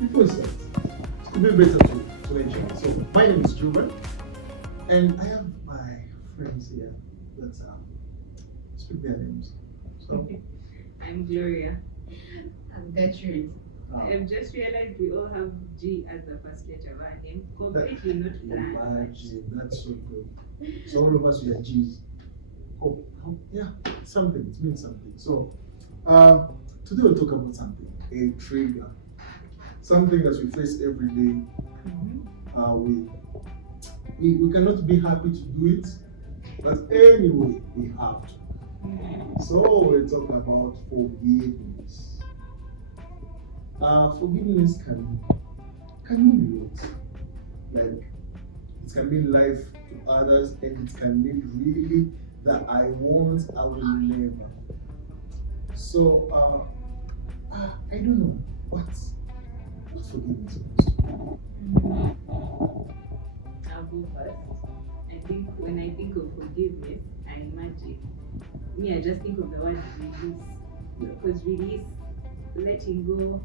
before we start, it could be better to mention. So, my name is Juven, and I have my friends here that speak their names. So, I'm Gloria. I'm Gertrude. I've just realized we all have G as the first letter of our name. Completely not planned. imagine, that's so good. So, all of us, we are G's. Yeah, something, it means something. So, today we'll talk about something, a trigger. Something that we face every day. We cannot be happy to do it, but anyway, we have to. So we're talking about forgiveness. Forgiveness can mean a lot. Like it can mean life to others, and it can mean really that I will never. So I don't know what's forgiveness supposed to be. I'll go first. I think when I think of forgiveness, I imagine I just think of the word release. Yeah. Because release, letting go,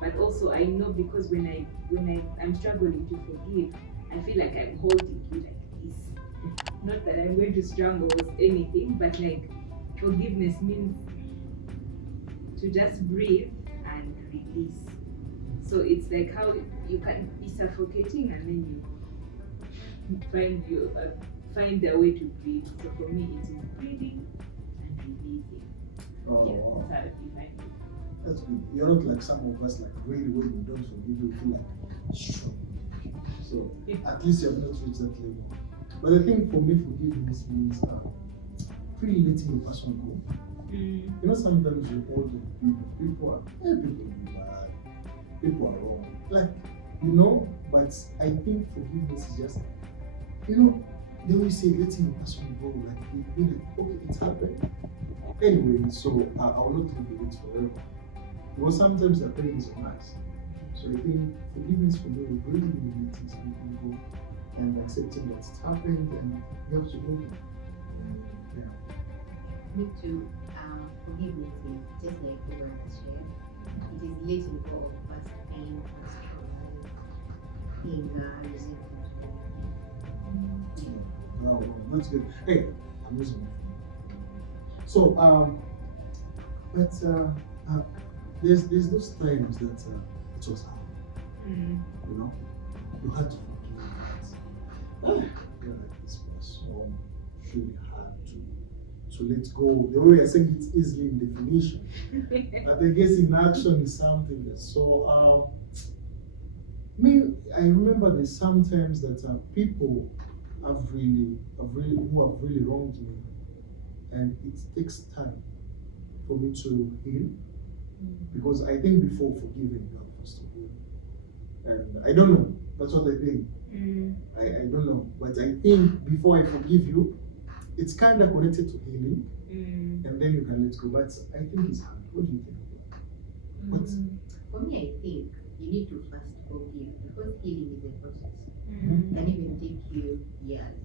but also I know because when I'm struggling to forgive, I feel like I'm holding you like this. Not that I'm going to struggle with anything, but like forgiveness means to just breathe and release. So it's like how you can be suffocating and then you find a way to breathe. So for me, it is breathing and releasing. Oh, That's how I define it. that's good. You're not like some of us, like really when we don't forgive, you feel like strong. So at least you have not reached that level. But I think for me, forgiveness means really letting the person go. You know, sometimes you hold people are bad, people are wrong. Like, you know, but I think forgiveness is just, you know, they always say letting the person go, like, you feel like, okay, it's happened. Anyway, so I will not live with it forever. Because sometimes the pain is nice. So I think forgiveness for me will really letting something go and accepting that it's happened and you have to move on. Yeah. Me too. Forgiveness is just like the word has shared. It is letting go of past pain, past trauma, anger, resentment. No, that's good. Hey, I'm losing my phone. So, there's those times that it was hard. You know, you had to forgive it. This person should have to let go. The way we are saying it's easily in definition, but I guess in action is something that so. I remember there's sometimes that people who have really wronged me, and it takes time for me to heal, because I think before forgiving you have first to heal, and I don't know. That's what I think. I don't know, but I think before I forgive you, it's kind of connected to healing, and then you can let go. But I think it's hard. What do you think? For me, I think you need to first forgive because healing is a process. It can even take you years.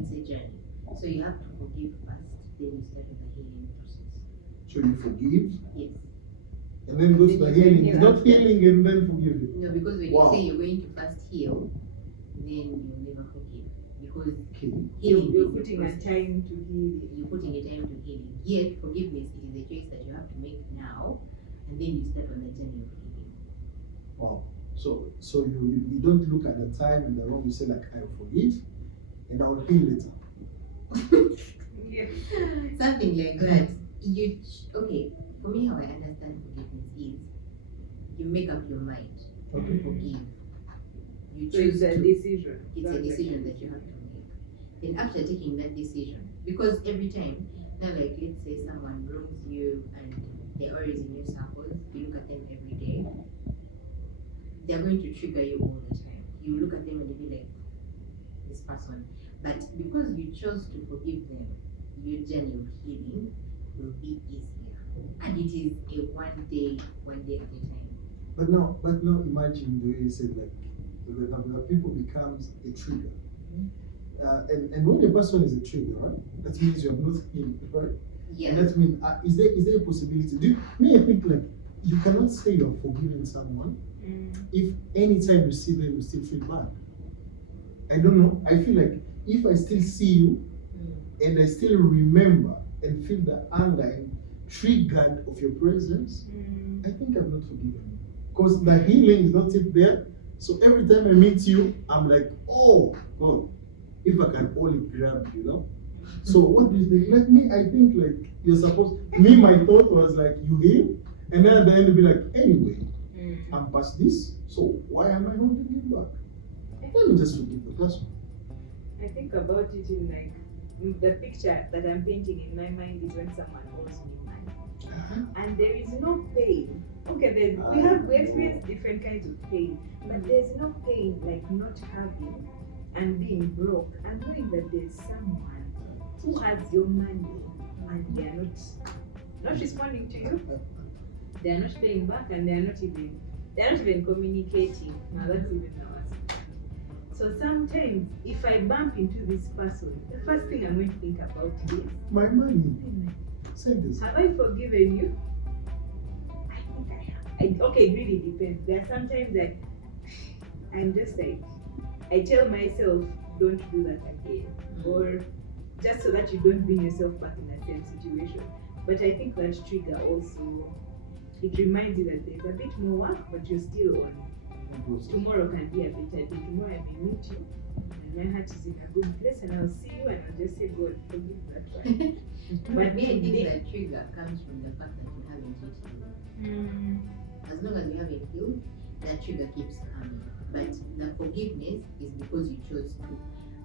It's a journey. So you have to forgive first, then you start with the healing process. So you forgive, Yes. and then go to the healing. It's not after. healing and then forgive you. No, because when Wow. you say you're going to first heal, then you'll never forgive. Because Okay. healing You're is a putting a process. time to heal it. You're putting a time to healing. Yet forgiveness is a choice that you have to make now, and then you start on the journey of healing. Wow. So you don't look at the time and the wrong. You say like I will forgive, and I will heal later. Yeah. Something like that. Okay, for me how I understand forgiveness is you make up your mind to Okay. forgive. You So choose it's a to. decision. It's a decision that you have to make. Then after taking that decision, because every time, now like let's say someone wrongs you and they're always in your circles, you look at them every day, they're going to trigger you all the time. You look at them and you be like, this person. But because you chose to forgive them, your journey of healing will be easier. And it is a one day at a time. But now imagine the way you said like the people becomes a trigger. And when a person is a trigger, right? That means you have not healed, right? Yeah. And that means is there a possibility? I think like you cannot say you're forgiving someone if anytime you see them you still feel bad. I don't know. I feel like if I still see you and I still remember and feel the anger and triggered of your presence, I think I'm not forgiven you. Because the healing is not yet there. So every time I meet you, I'm like, oh God, if I can only grab you, know? So what do you think? Like me, I think like you're supposed, me, my thought was like you heal, and then at the end you'll be like, anyway, I'm past this, so why am I holding you back? Let me just forgive the person. I think about it in like the picture that I'm painting in my mind is when someone owes me money, and there is no pain. Okay, we experience different kinds of pain, but there's no pain like not having and being broke and knowing that there's someone who has your money and they are not responding to you. They are not paying back, and they are not even communicating. Now that's even worse. So sometimes if I bump into this person, the first thing I'm going to think about is my money. Say this. Have I forgiven you? I think I have. Okay, it really depends. There are sometimes that I'm just like, I tell myself, don't do that again, or just so that you don't bring yourself back in that same situation. But I think that trigger also, it reminds you that there's a bit more work, but you're still on. Tomorrow can be a better day. Tomorrow I may meet you, and my heart is in a good place, and I'll see you, and I'll just say, God, forgive that one. But me, I think that trigger comes from the fact that you haven't healed. As long as you haven't healed, that trigger keeps coming. But the forgiveness is because you chose to.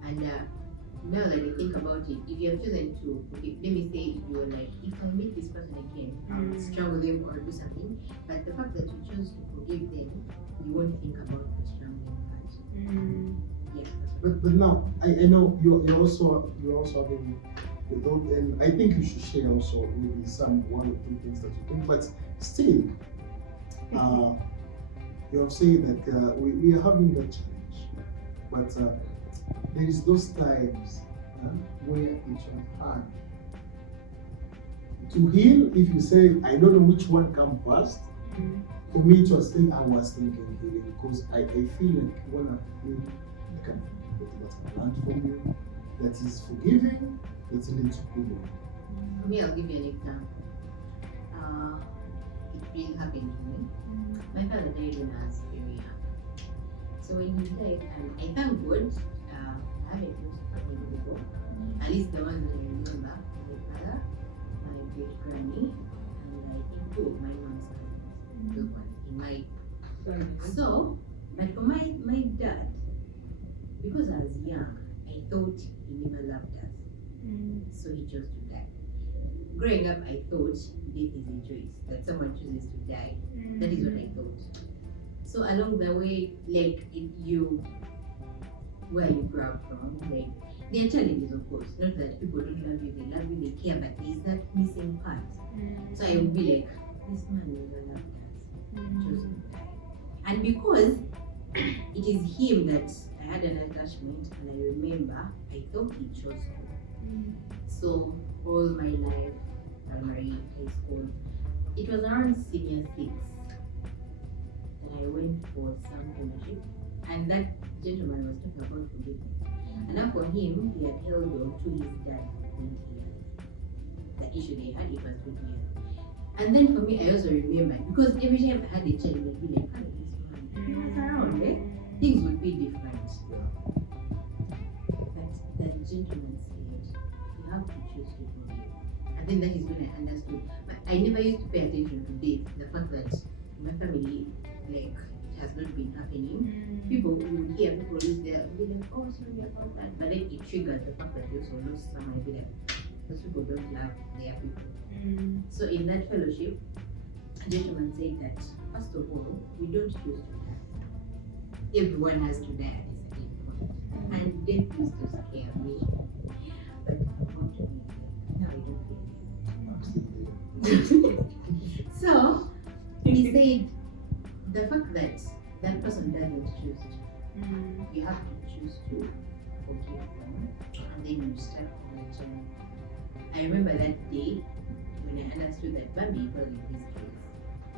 And now that I think about it, if you have chosen to forgive, let me say you're like, if I meet this person again, I'll strangle them or do something. But the fact that you chose to forgive them, you won't think about the strangling part. Yeah. But now I know you're also having the thought, and I think you should share also maybe one or two things that you think. But still, you have said that we are having that challenge, but there is those times where it was hard to heal. If you say, I don't know which one come first, for me it was I was thinking healing, because I feel like when I feel I can forgive that's planned for you, that is forgiving, that's leads to healing. For me, I'll give you an example. It really happened to me. My father died when I was very young. So when he died, I thank God, I haven't lost family before. At least the ones that I remember, my father, my great granny, and I think two of my mom's cousins. Those ones in my family. So, but for my dad, because I was young, I thought he never loved us. So he chose to die. Growing up, I thought death is a choice, that someone chooses to die. That is what I thought. So along the way, like where you grew up from, like there are challenges, of course. Not that people don't love you, they love you, they care, but there's that missing part. So I would be like, this man never loved us. Chose to die. And because it is him that I had an attachment, and I remember I thought he chose to. So all my life, primary, high school, it was around senior 6 that I went for some fellowship, and that gentleman was talking about forgiveness. And now for him, he had held on to his dad for 20 years. The issue they had, it was 20 years. And then for me, I also remembered, because every time I had a child, I'd be like, oh, this man, he was around, eh? Things would be different. But that gentleman said, you have to choose to forgive. And then that is when I understood. But I never used to pay attention to this, the fact that in my family, like, it has not been happening. People will hear people lose their, be like, oh, sorry about that. But then it triggers the fact that they also lost someone, be like, those people don't love their people. So in that fellowship, a gentleman said that, first of all, we don't choose to die. Everyone has to die at a certain point. And death used to scare me. But unfortunately, now I don't feel it. So, he said, the fact that that person doesn't choose to, you have to choose to forgive them, and then you start on the journey. I remember that day when I understood that Bambi told in his case,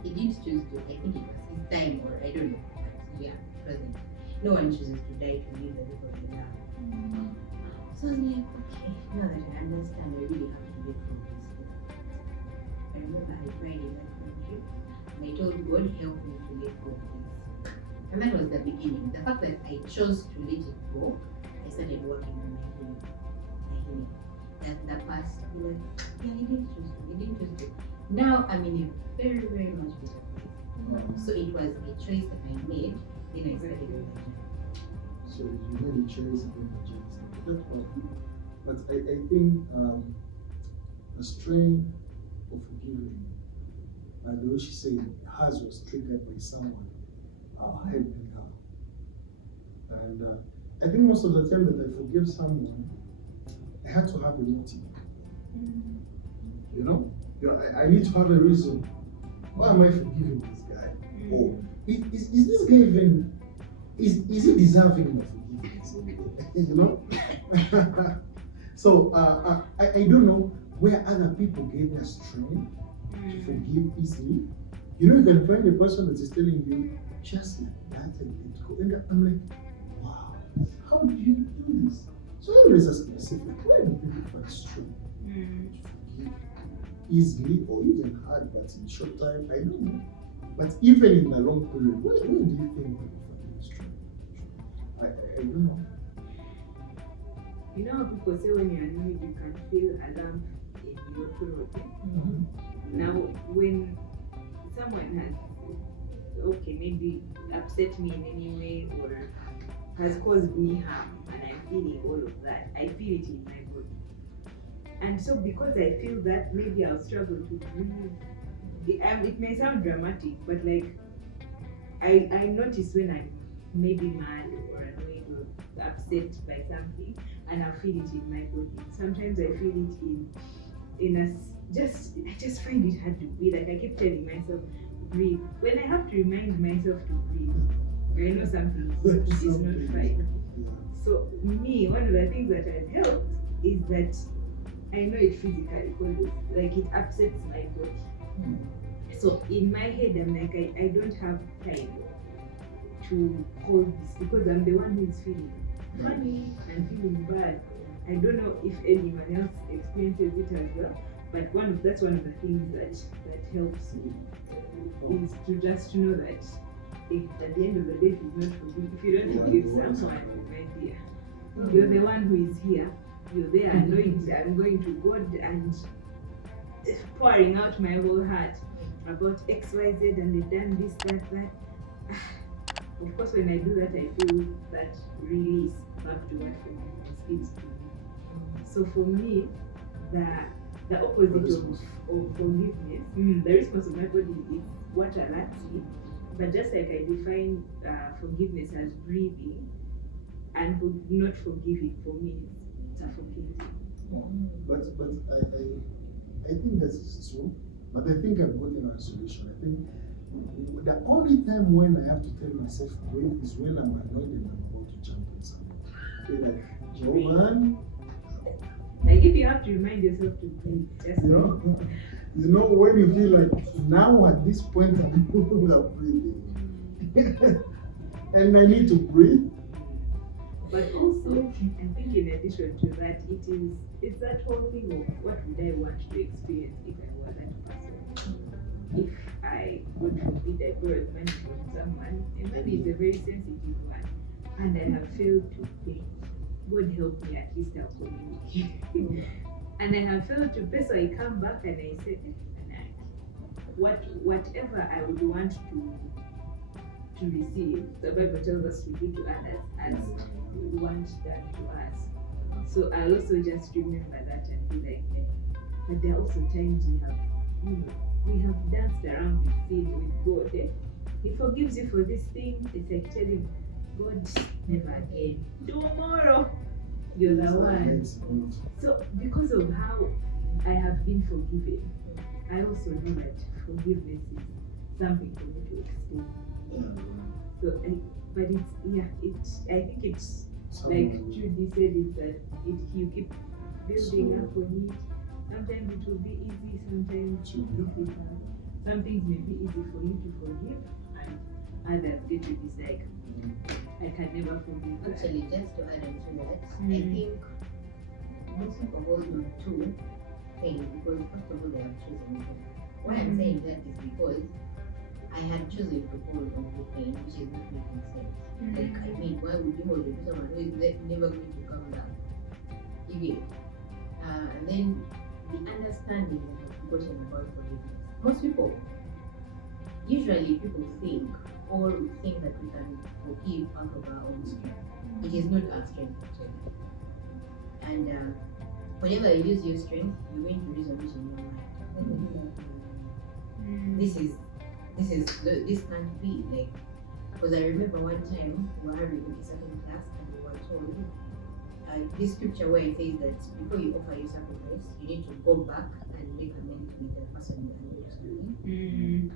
he didn't choose to. I think it was his time, or I don't know. But yeah, it wasn't. No one chooses to die to live the people they love. So I was like, okay, now that I understand, I really have to live from this. I remember I cried in that country, and I told God, help me to let go of this. And that was the beginning. The fact that I chose to let it go, I started working on my healing. That the past, like, yeah, I didn't choose to. I didn't choose to. Now I'm in a very, very much better place. So it was a choice that I made. Then I started with my journey. So you made a choice and then the choice. That was good. But I think the strain of forgiving, the way she said, hers was triggered by someone helping her. And I think most of the time that I forgive someone, I have to have a motive. You know, I need to have a reason. Why am I forgiving this guy? Or is this guy even, is he deserving of forgiveness? You know? So I don't know where other people get their strength to forgive easily. You know, you can find a person that is telling you just like that and let go. And I'm like, wow, how do you do this? So I always ask myself, where do people find strength to forgive easily or even hard, but in short time? I don't know. But even in a long period, where do you think people find strength? I don't know. You know how people say when you're annoyed, you can feel a lump in your throat. Now, when someone has, maybe upset me in any way or has caused me harm, and I'm feeling all of that, I feel it in my body. And so because I feel that, maybe I'll struggle to breathe. It may sound dramatic, but like, I notice when I'm maybe mad or annoyed or upset by something, and I feel it in my body. Sometimes I feel it I just find it hard to breathe. Like I keep telling myself, breathe. When I have to remind myself to breathe, I know something is not right. So me, one of the things that has helped is that I know it physically, always. Like it upsets my body. So in my head, I'm like, I don't have time to hold this because I'm the one who is feeling funny and feeling bad. I don't know if anyone else experiences it as well, but that's one of the things that helps me is to just know that if at the end of the day, if you don't forgive someone, my dear, you're the one who is here. You're there anointed. I'm going to God and pouring out my whole heart about X, Y, Z, and they've done this, that. Of course, when I do that, I feel that release back to what forgiveness is to me. So for me, the opposite of forgiveness, the response of my body is what alerts me. But just like I define forgiveness as breathing, and not forgiving, for me, it's suffocating. But I think that's true. But I think I've gotten a solution. I think the only time when I have to tell myself breathe is when I'm annoyed and I'm about to jump on something. Like, Joanne. Like if you have to remind yourself to breathe, just you know when you feel like now at this point I'm no longer breathing, and I need to breathe. But also, I think in addition to that, it's that whole thing of what would I want to experience if I were that person. If I, God forbid, I borrowed money from someone, and money is a very sensitive one, and I have failed to pay. God help me, at least I'll communicate. And I have failed to pay, so I come back and I say, whatever I would want to receive, the Bible tells us to do to others as we want that to us. So I'll also just remember that and be like, but there are also times we have danced around with sin with God. He forgives you for this thing. It's like telling God, never again. Tomorrow, you're the one. So because of how I have been forgiven, I also know that forgiveness is something for me to extend. So, I think it's like Judy said, it's that you keep building up on it. Sometimes it will be easy, sometimes it will be difficult. some things may be easy for you to forgive, and others get to decide, I can never forgive that. Actually, just to add on to that, I Mm. think most people hold on to pain because first of all they have chosen it. Why I'm saying that is because I had chosen to hold on to pain, which is not making sense. Like, I mean, why would you hold on to someone who is never going to come down? You get? And then the understanding that I've forgotten about forgiveness. Most people, usually people think that we can forgive out of our own strength. It is not our strength actually. And whenever you use your strength, you're going to reason it in your mind. This can't be like, because I remember one time we were having a certain class and we were told this scripture where it says that before you offer your sacrifice, you need to go back and make amends with the person you annoyed or something.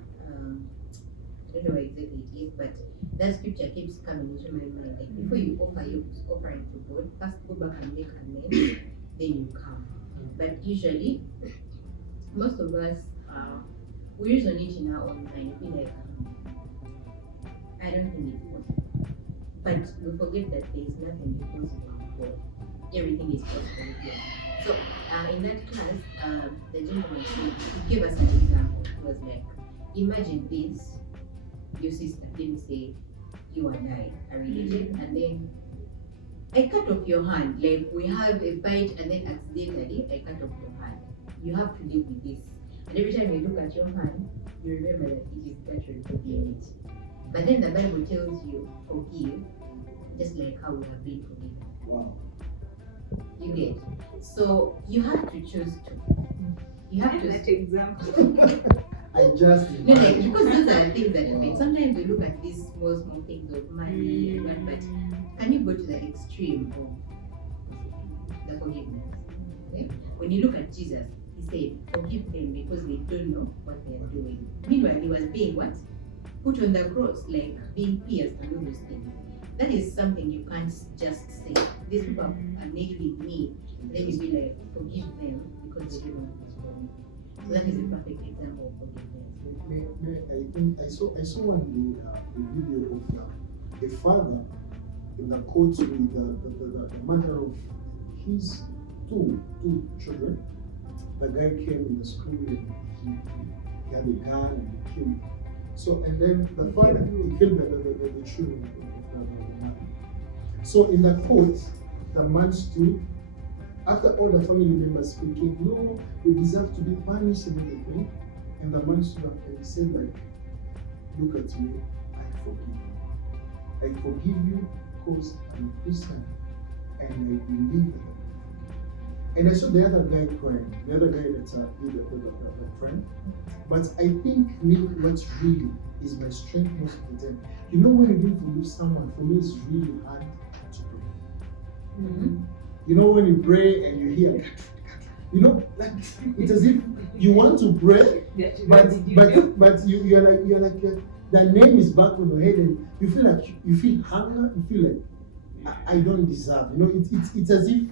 I don't know what exactly it is, but that scripture keeps coming into my mind. Like, before you offer your offering to God, first go back and make amends, then you come. But usually, most of us, we reason it in our own mind. We like, I don't think it's possible. But we forget that there is nothing impossible with God. Everything is possible with God. So, in that class, the gentleman said, he gave us an example. It was like, imagine this. Your sister didn't say you and I are related, and then I cut off your hand. Like, we have a fight, and then accidentally I cut off your hand. You have to live with this. And every time you look at your hand, you remember that it is natural to be in it. But then the Bible tells you forgive, just like how we have been forgiven. Wow. You get? So you have to choose to. You have to. That example. I just No, like, because these are things that happen. Sometimes we look at these small things of money and that, but can you go to the extreme of the forgiveness? Okay? When you look at Jesus, he said, forgive them because they don't know what they are doing. Meanwhile, he was being what? Put on the cross, like being pierced and all those things. That is something you can't just say. These people are nailing me. Let me be like, forgive them because they don't know what's going on. So that is a perfect example of forgiveness. I think I saw one day a video of a father in the court with the mother of his two children. The guy came in the school and he had a gun and he killed. So and then the father he killed the children of the mother. So in the court, the man stood. After all the family members speaking, no, we deserve to be punished and everything. And the man stood up and he said, like, look at me, I forgive you. I forgive you because I'm a Christian and I believe that. And I saw the other guy crying, the other guy that did the friend. But I think me, what really is my strength most of the time. You know, when you didn't forgive someone, for me, it's really hard to pray. Mm-hmm. You know, when you pray and you hear, you know, like it's as if you want to pray, but you're like the name is back on your head and you feel like you feel hunger, you feel like I don't deserve. You know, it's as if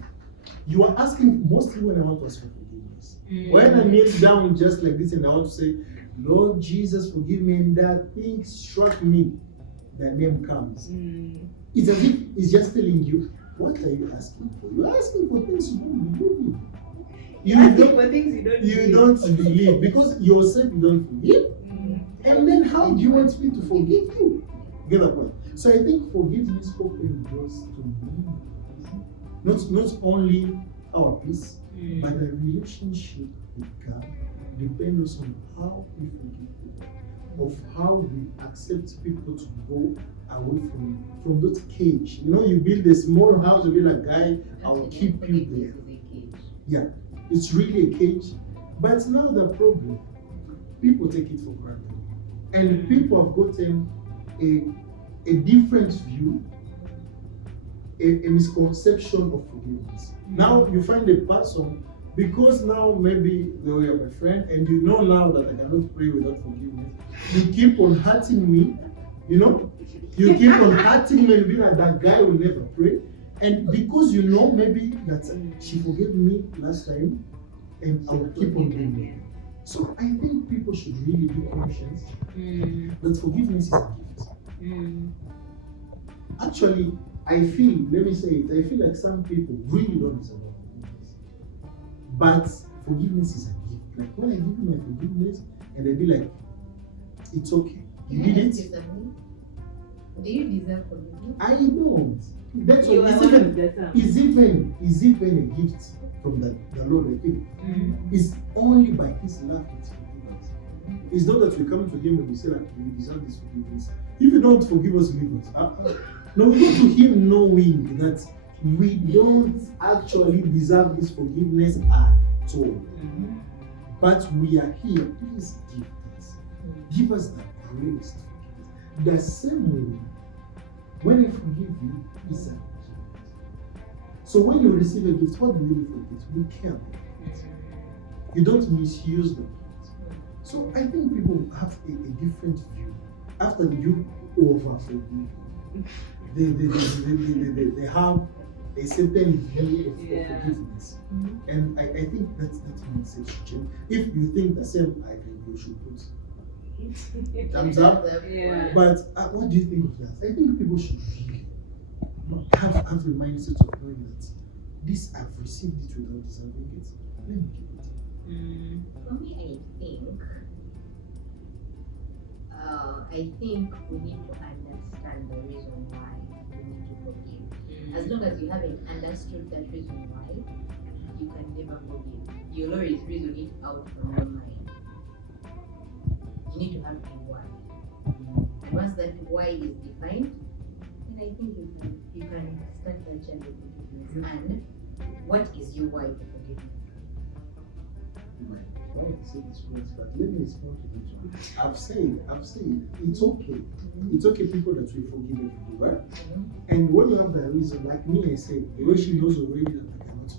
you are asking. Mostly when I want to ask for forgiveness, when I kneel down just like this and I want to say, Lord Jesus, forgive me, and that thing struck me, the name comes. It's as if it's just telling you. What are you asking for? You're asking for things you don't believe in. You don't believe because yourself you don't forgive. And then how do you want me to forgive you? Get the point? So I think forgiveness opens doors to me. Not only our peace, but the relationship with God depends on how we forgive people, of how we accept people to go away from that cage. You know, you build a small house, you build a guy, I'll keep you there. Yeah, it's really a cage. But now the problem, people take it for granted. And people have gotten a different view, a misconception of forgiveness. Now you find a person, because now maybe they were my friend, and you know now that I cannot pray without forgiveness, you keep on hurting me, you know? You keep on hurting me and being like, that guy will never pray. And because you know maybe that she forgave me last time, and I will keep on doing it. So I think people should really be conscious that forgiveness is a gift. Actually, I feel, let me say it, I feel like some people really don't deserve forgiveness. But forgiveness is a gift. Like when I give you my forgiveness and they be like, it's okay. You did it. Do you deserve forgiveness? I don't. That's You what are is one even, of the some. is even a gift from the Lord, I think. It's only by His love that He forgives us. It's not that we come to Him and we say like, we deserve this forgiveness. If you don't forgive us, leave us. No, we go to Him knowing that we don't actually deserve this forgiveness at all. But we are here. Please give us. Give us the grace to forgive us. The same way, when I forgive you, it's a gift. So when you receive a gift, what do you do for it? We care about it. You don't misuse the gift. So I think people have a different view. After you over forgive, they have a certain view of forgiveness. And I think that makes it change. If you think the same, I think you should put thumbs up. Yeah. But what do you think of that? I think people should really have the mindset of knowing that this I've received it without deserving it. Let me give it. For me, I think we need to understand the reason why we need to forgive. As long as you haven't understood that reason why, you can never forgive. You'll always reason it out from your mind. You need to have a why. And once that why is defined, then I think you can start that journey of forgiveness. And what is your why to forgive? Why I say this words, but let me respond to this one. I've said, it's okay. It's okay, people that we forgive and forgive, right? And when you have that reason, like me, I said, the way she knows already that I cannot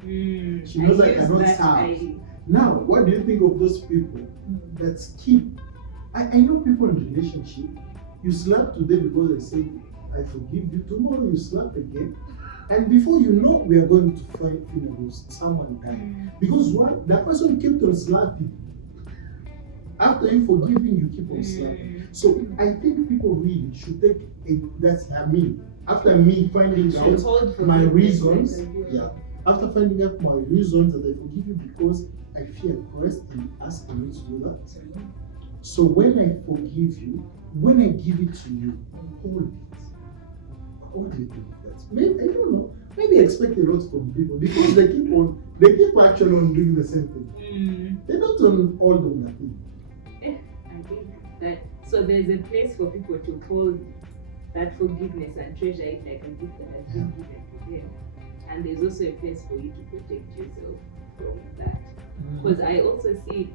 pray. She knows I cannot serve. Now, what do you think of those people that keep? I know people in relationship, you slap today because I said, I forgive you. Tomorrow you slap again. And before you know, we are going to find funerals, someone dying. Because what? That person kept on slapping. After you forgiving, you keep on slapping. So I think people really should take it. That's me. After me finding out my reasons, after finding out my reasons that I forgive you because I feel Christ and asking me to do that. So when I forgive you, when I give it to you, hold it. What do you think of that? Maybe, I don't know. Maybe expect a lot from people because they keep actually on doing the same thing. They don't on all of that thing. I think that so there's a place for people to hold that forgiveness and treasure it like a gift that has been given to them. And there's also a place for you to protect yourself from that. Because I also see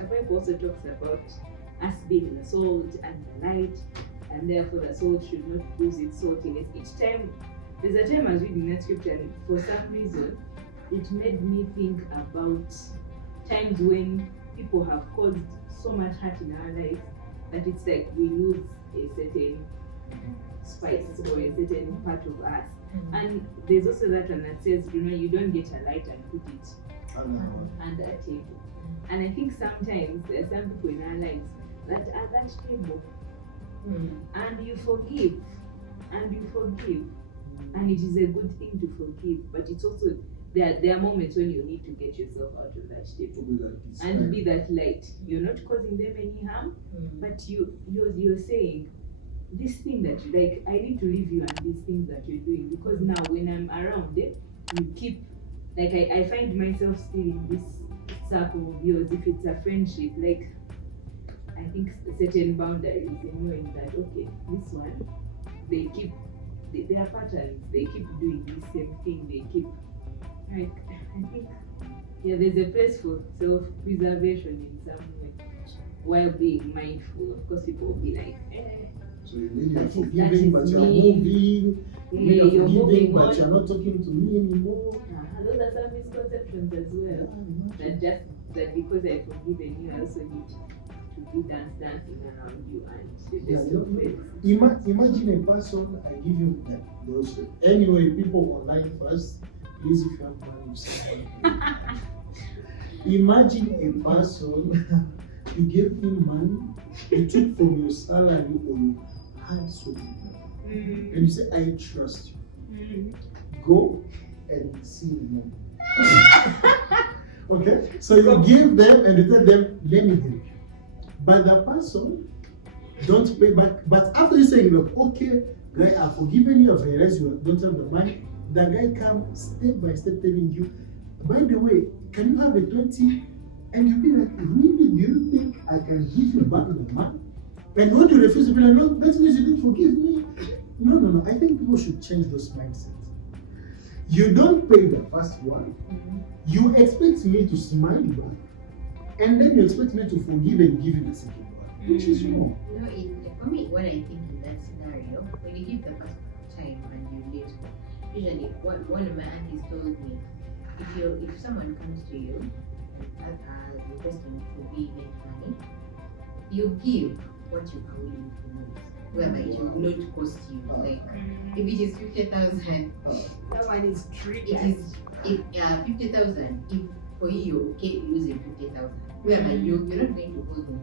the Bible also talks about us being the salt and the light, and therefore the salt should not lose its saltiness. Each time, there's a time I was reading that scripture, and for some reason, it made me think about times when people have caused so much hurt in our lives that it's like we lose a certain spice or a certain part of us. And there's also that one that says, you don't get a light and put it under a table. And I think sometimes there are some people in our lives that are at that table and you forgive and it is a good thing to forgive, but it's also there are moments when you need to get yourself out of that table and be that light. You're not causing them any harm, but you're saying this thing that you like, I need to leave you and these things that you're doing, because now when I'm around it, you keep like I find myself still in this circle of yours. If it's a friendship, like I think certain boundaries in knowing that okay, this one they are patterns, they keep doing the same thing, they keep like I think there's a place for self-preservation in some way while being mindful. Of course people will be like so you mean you're forgiving but you're moving, you're forgiving but you're not talking to me anymore. Those are some misconceptions as well. That because I've forgiven you, I also need to be dancing around you and imagine a person, I give you those. Anyway, people online first, please, if you have money, Imagine a person, you gave him money, you took from your salary or you had something, and you say, I trust you. Go and see the money. Okay? So you give them and you tell them, let me help you. But the person don't pay back. But after you say, look, okay, guy, I've forgiven you, I've realized you don't have the money. The guy comes step by step telling you, by the way, can you have a 20? And you be like, really, do you think I can give you back the money? And when you refuse to be like, no, that means you didn't forgive me. No. I think people should change those mindsets. You don't pay the first one. You expect me to smile back. And then you expect me to forgive and give you the second one, which is wrong. No, for me, what I think in that scenario, when you give the first time and you leave, usually one of my aunties told me, if someone comes to you requesting forgiveness money, you give what you are willing to lose, whereby it will not cost you. Like if it is 50,000, That one is tricky. it is 50,000. If for you, okay, losing 50,000, whereby you're not going to hold on to it.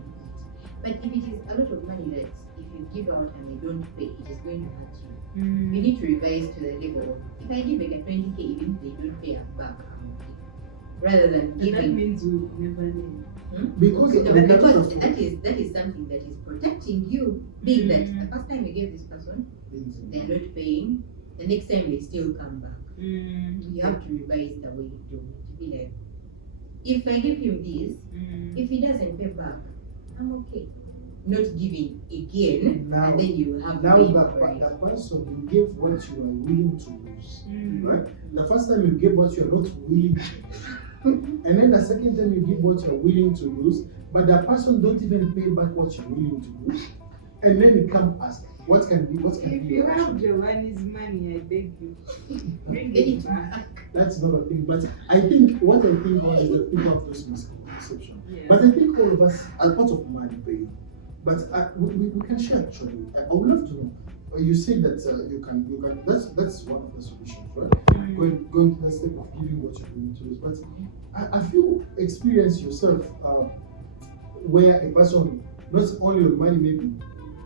But if it is a lot of money that if you give out and you don't pay, it is going to hurt you. You need to revise to the level of, if I give like a 20k, even if they don't pay us back, I'm okay. Rather than And giving. that means you never leave. Because No, of the because nature that is something that is protecting you, being that the first time you gave this person, they are not paying, the next time they still come back. You have to revise the way you do it. To be like, if I give him this, if he doesn't pay back, I'm okay. Not giving again, Now- and then you have Now to pay the for it. person, you give what you are willing to lose, right? The first time you give what you are not willing to lose. And then the second time you give what you are willing to lose, but the person don't even pay back what you're willing to lose. And then you come ask, what can be If you your have action? Giovanni's money, I beg you, bring Get it it back. back. That's not a thing. But I think what I think on is that people have those misconceptions. Yeah. But I think all of us are part of money paying. But we can share actually. I would love to know. You say that you can. That's one of the solutions, right? Going to the step of giving what you're willing to lose. But have you experienced yourself where a person, not only on money, maybe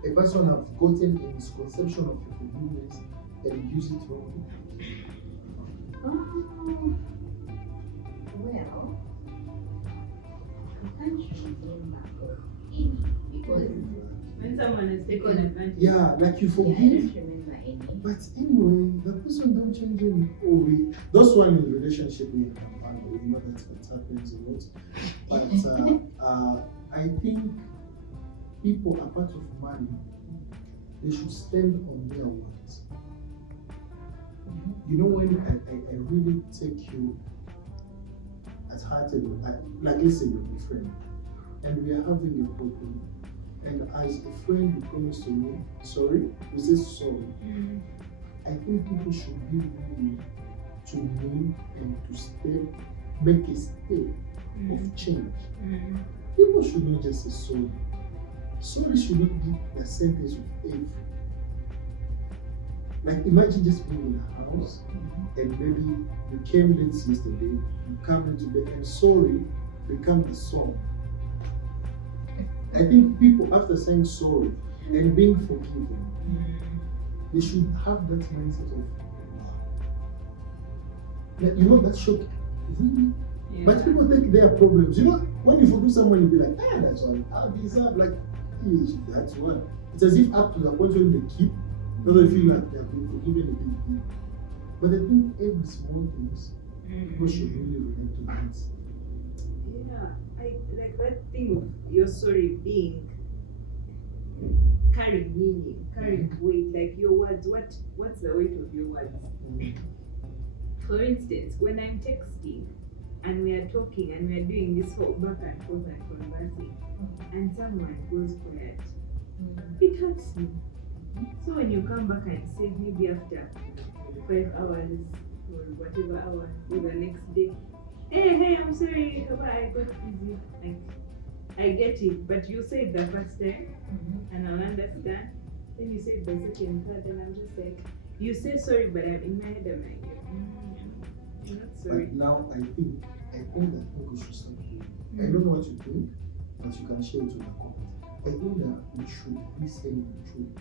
a person have gotten a misconception of your forgiveness and use it wrongly? Well, I can't remember any because When someone is taking advantage. Yeah, like you I forgive. don't remember any. But anyway, the person don't change any. Oh, those one in relationship we know that happens a lot. But I think people apart of money, they should stand on their words. You know when I really take you at heart, like let's say you're a friend, and we are having a problem. And as a friend, you promise to me, sorry, you say sorry. I think people should be willing to mean and to make a step of change. People should not just say sorry. Sorry should not be the sentence of every. Like imagine just being in a house and maybe you came late yesterday, you come into bed and sorry become the song. I think people after saying sorry and being forgiven, they should have that mindset of wow. You know that shock, really? Yeah. But people think they are problems. You know, when you forgive someone, you be like, that's one. I deserve like that's one. It's as if up to the point when they keep, they feel like they have been forgiven a big deal. But I think every small things people should really relate to that. Yeah, I like that thing of your sorry being carrying meaning, carrying weight, like your words. What's the weight of your words? For instance, when I'm texting and we are talking and we are doing this whole back and forth and conversing, and someone goes quiet, it hurts me. So when you come back and say maybe after 5 hours or whatever hour or the next day, hey, I'm sorry, I got busy. Like, I get it, but you say it the first time, and I'll understand. Then you say it the second, third, and I'm just like, you say sorry, but I'm in my head, I'm like, I'm not sorry. But now I think that people should stop doing. I don't know what you think, but you can share it with the comment. I think that we should be saying the truth.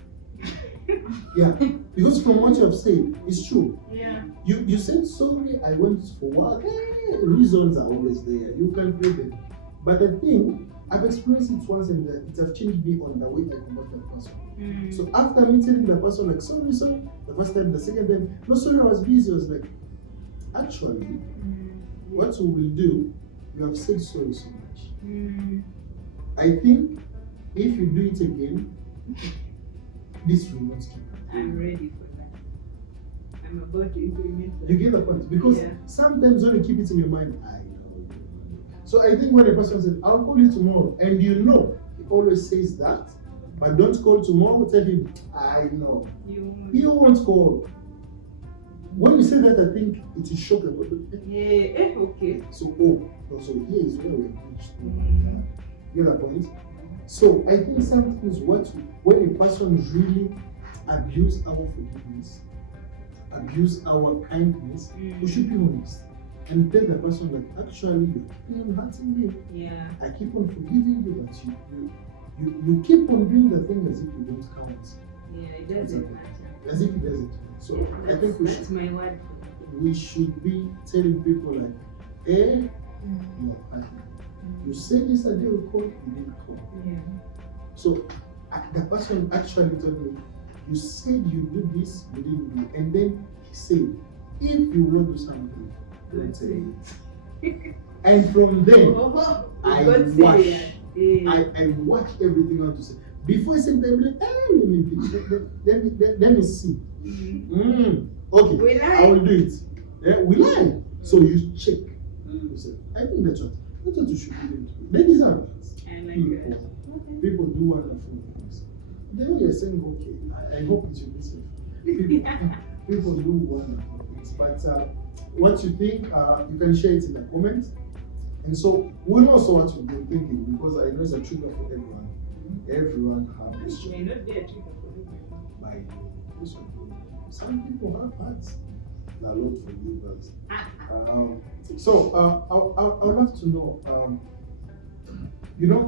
Yeah, because from what you have said, it's true. Yeah. You said sorry, I went for work. Reasons are always there. You can play them. But the thing, I've experienced it once and it has changed me on the way I combat that person. So after me telling the person like sorry, the first time, the second time, no sorry, I was busy. I was like, actually, what we will do, you have said sorry so much. I think if you do it again, this will not keep happening. I'm ready for that. I'm about to implement that. You get the point? Because sometimes when you keep it in your mind, I know. So I think when a person says, I'll call you tomorrow, and you know, he always says that, but don't call tomorrow, tell him, I know. He won't call. When you say that, I think it is shocking. Yeah, okay. So, so here is where we reached. You get the point? So I think sometimes when a person really abuse our forgiveness, abuse our kindness, we should be honest and tell the person that actually you keep on hurting me. Yeah. I keep on forgiving you, but you keep on doing the thing as if you don't count. Yeah, it doesn't matter. As if it doesn't. So I think that's my word for we should be telling people like, you're partner. You said this a day will call, you didn't call. Yeah. So the person actually told me, you said you do this, you didn't do it. And then he said, if you will not do something, don't say it. And from then, I watch everything I want to say. Before I say, let me see. Okay, We lie. I will do it. Yeah, we lie. So you check. You say, I think that's what you should be doing. Ladies and gentlemen, people do wonderful things. Then you're saying, okay, I hope it will be safe. People do wonderful things. But what you think, you can share it in the comments. And so we'll know also what you've been thinking, because I know it's a trigger for everyone. Everyone has this It may not be a trigger for everyone. by some people have hearts. The Lord forgive us. So I would love to know, you know,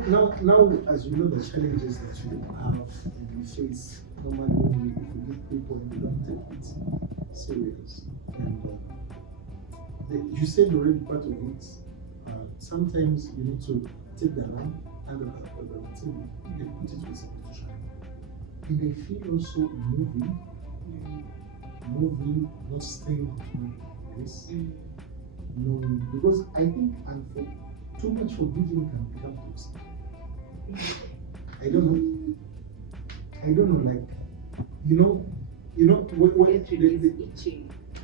now as you know the challenges that you have and you face normally when we forgive people and we don't take it serious. And you said already part of it. Sometimes you need to take the lamb under the table and put it with substitution. And I feel also moving, not staying at one place. No, because I think too much forgiving can become toxic. I don't know, like, you know, when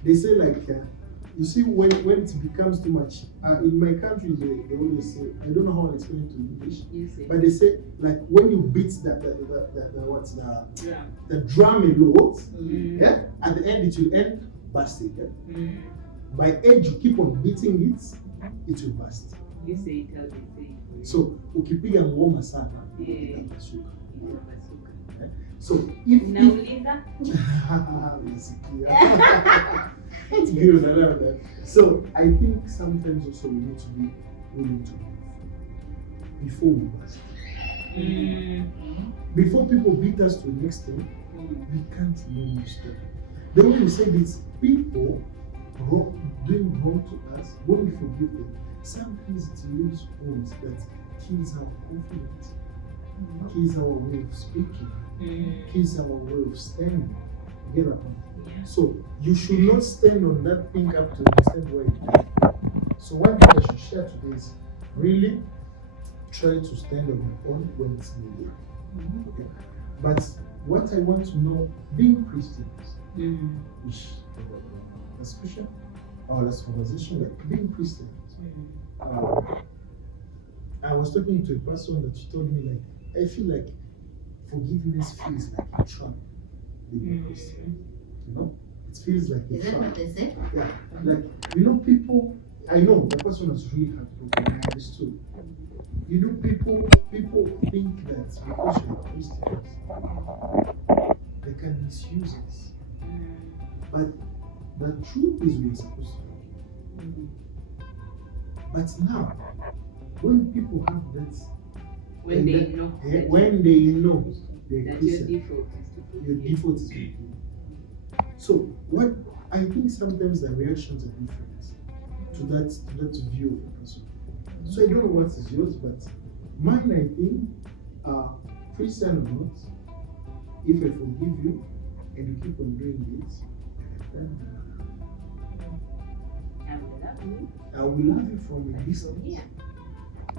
they say like, you see, when it becomes too much, in my country they always say, I don't know how to explain it to English, but they say like when you beat the drum a lot, yeah, at the end it will end busting. Yeah? By age you keep on beating it, it will burst. You say it how they say it. So ukipiga ngoma sana, Yeah. itapasuka. Yeah. So if Nauliza? That's good, I love that. So I think sometimes also we need to be willing to move before we burst. Before people beat us to the next thing, we can't really stop. Then when we say this, people doing wrong to us, when we forgive them, sometimes it leaves wounds that kills our confidence, kills our way of speaking, kills our way of standing. You get that point? So you should not stand on that thing up to the extent where you die. So one thing I should share today is really try to stand on your own when it's needed. Okay. But what I want to know, being Christians, which especially this conversation, like being Christians. I was talking to a person that told me like, I feel like forgiveness feels like a trap being a Christian. You know? It feels like a Is that trap. what they say? Yeah. Like, you know, people, I know the person was really heartbroken, I understood. You know, people think that because you're Christians, they can misuse us. But the truth is we're supposed to. But now, when people have that, When they know when they know they're that your Christian, default is to your forgive. default is forgive. So what I think sometimes the reactions are different to that view of a person. So I don't know what is yours, but mine I think, Christian or not, if I forgive you and you keep on doing it, then I will love you. I will love you from a distance. Yeah.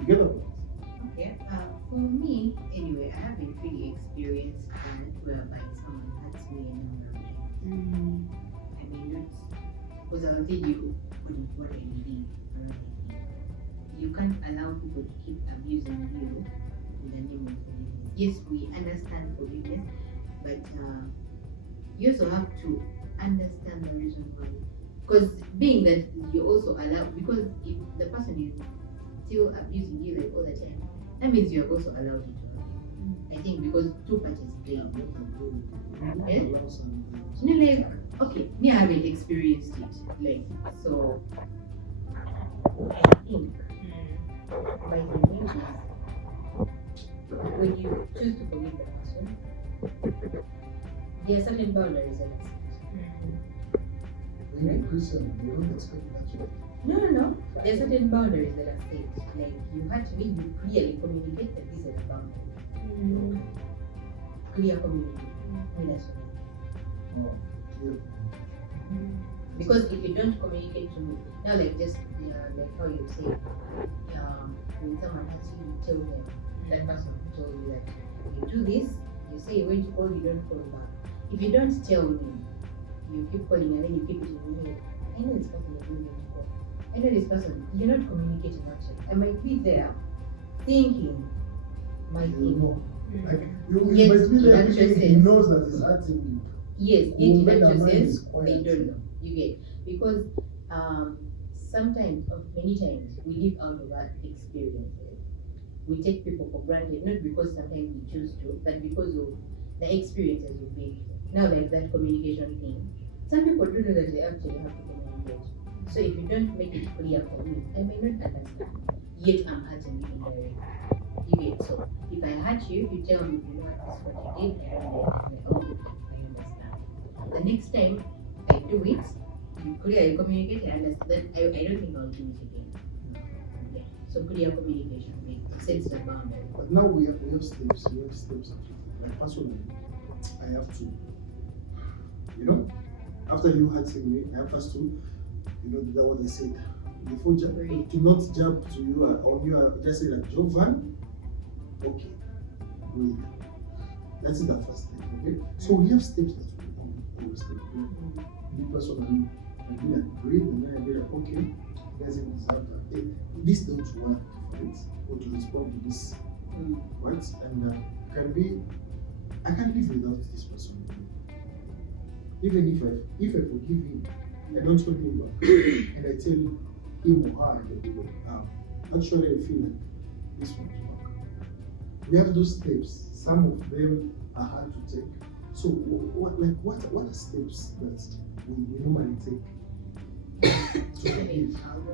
You get that? Okay. For me, anyway, I haven't really experienced that whereby someone hurts me a number of times. I mean, not because I'll tell you what I believe. You can't allow people to keep abusing you in the name of forgiveness. Yes, we understand forgiveness, but you also have to understand the reason why. Because being that you also allow, because if the person is still abusing you like all the time, that means you have also allowed it to happen. I think because two parties play. Yeah? You know, like, okay, me I haven't experienced it, like, so I think by the way is when you choose to forgive the person, there are certain boundaries that are set. When you're Christian, you don't expect that to No. There are certain boundaries that are set. Like you had to make you clearly communicate that this is a boundary. Clear communication. That's what because if you don't communicate to me, now like just like how you say, when someone has you tell them, that person who told you that you do this, you say you went to call, you don't call back. If you don't tell me, you keep calling and then you keep it in your head. I know this person is going to call. I know this person, you're not communicating actually. I might be there thinking my thing. Like, you Yes, might be there that thinking just he says- knows that he's hurting you. Yes, Woman it and man says is quiet. they don't know. You get because sometimes or many times we live out of our experiences. We take people for granted, not because sometimes we choose to, but because of the experiences we've been through. Now like that communication thing. Some people don't know that they actually have to communicate. So if you don't make it clear for me, I may not understand. Yet I'm hurting you indirectly. You get so if I hurt you, you tell me, you know what, this is what you did, and I'm like, oh, I understand. The next time I do it, you clearly communicate and understand that I don't think I'll do it again. Yeah. So clear communication sets the boundary. But now we have steps. We have steps. Like personally, I have to, you know, after you hurting me, I have to, you know, that what I said. Before to not jump to you or you just say like Jovan, okay, breathe. That's the first step. Okay, so we have steps that we always take. Me personally, I be like breathe, and then I be like okay, it doesn't deserve that. Hey, this don't work for it or to respond to this, right? And I can live without this person. Even if I forgive him, I don't hold him back, and I tell him or her that actually I feel like this won't work. We have those steps. Some of them are hard to take. So what are steps that we normally take to forgive? I'll go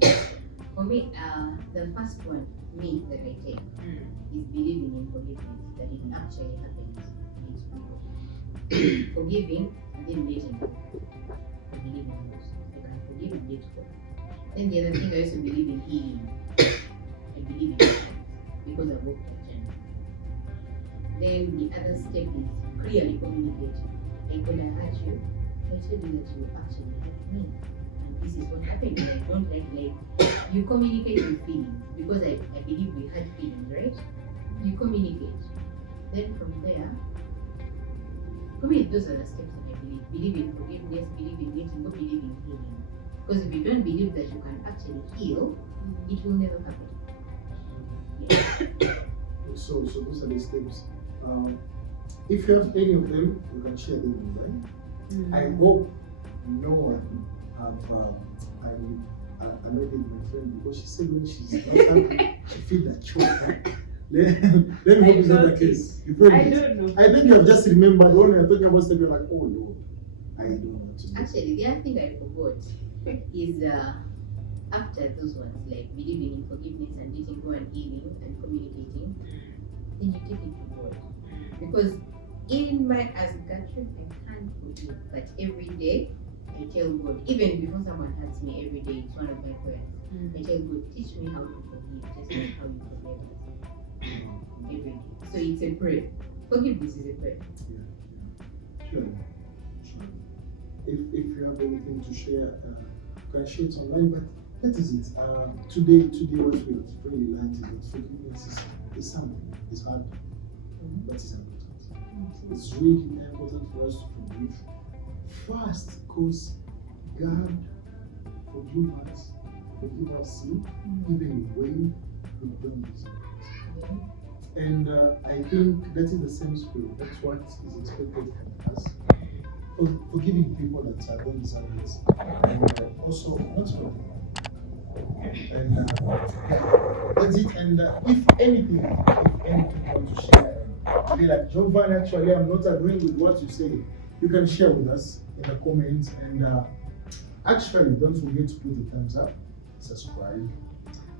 first. For me, the first one, that I take is believing in forgiveness, that it actually happens. It's forgiving and then letting go. Believing in those. You can forgive and let go. Then the other thing, I also believe in healing. I believe in healing because I worked that journey. Then the other step is clearly communicate. Like when I hurt you, I tell you that you actually hurt me. And this is what happened. I don't like you communicate with feelings because I believe we had feelings, right? You communicate. Then from there, for me, those are the steps that I believe. Believe in forgiveness, believe in letting go, believe in healing. Because if you don't believe that you can actually heal, it will never happen. Yeah. So those are the steps. If you have any of them, you can share them, right? I hope no one have annoyed my friend because she said when she's not happy, she feels that choke. Let me hope it's not the case. I don't know. I think you have just remembered when you're talking about stuff, you're like, oh no, I don't know what to do. Actually, the other thing I forgot is after those ones, like believing in forgiveness and letting go and healing and communicating, then you take it to God. Because in my as Gertrude, I can't forgive, but every day I tell God, even before someone hurts me every day, it's one of my prayers. I tell God, teach me how to forgive, just like how you forgive us. Every day. So it's a prayer. Forgiveness is a prayer. Sure. If you have anything to share, you can share it online. But that is it. Today what we have really learned is that forgiveness is something. It's hard, but it's important. It's really important for us to forgive first, because God forgive our sin, even when we don't deserve it. And I think that is the same spirit. That's what is expected from us. Forgiving people that don't deserve it. And also, not for them. And that's it. And if anything you want to share, be like, Jovan, actually, I'm not agreeing with what you say. You can share with us in the comments. And actually, don't forget to put a thumbs up, subscribe.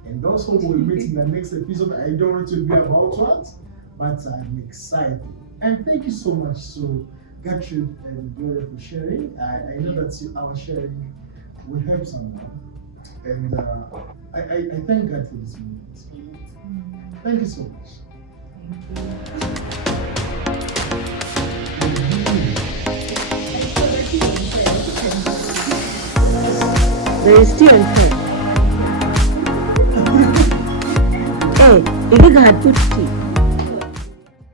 And also, we'll meet in the next episode. I don't know to be about what, but I'm excited. And thank you so much, Gertrude and Gloria, for sharing. I know that our sharing will help someone. And I thank God for this moment. Thank you so much. There is still in Hey, if you had put tea.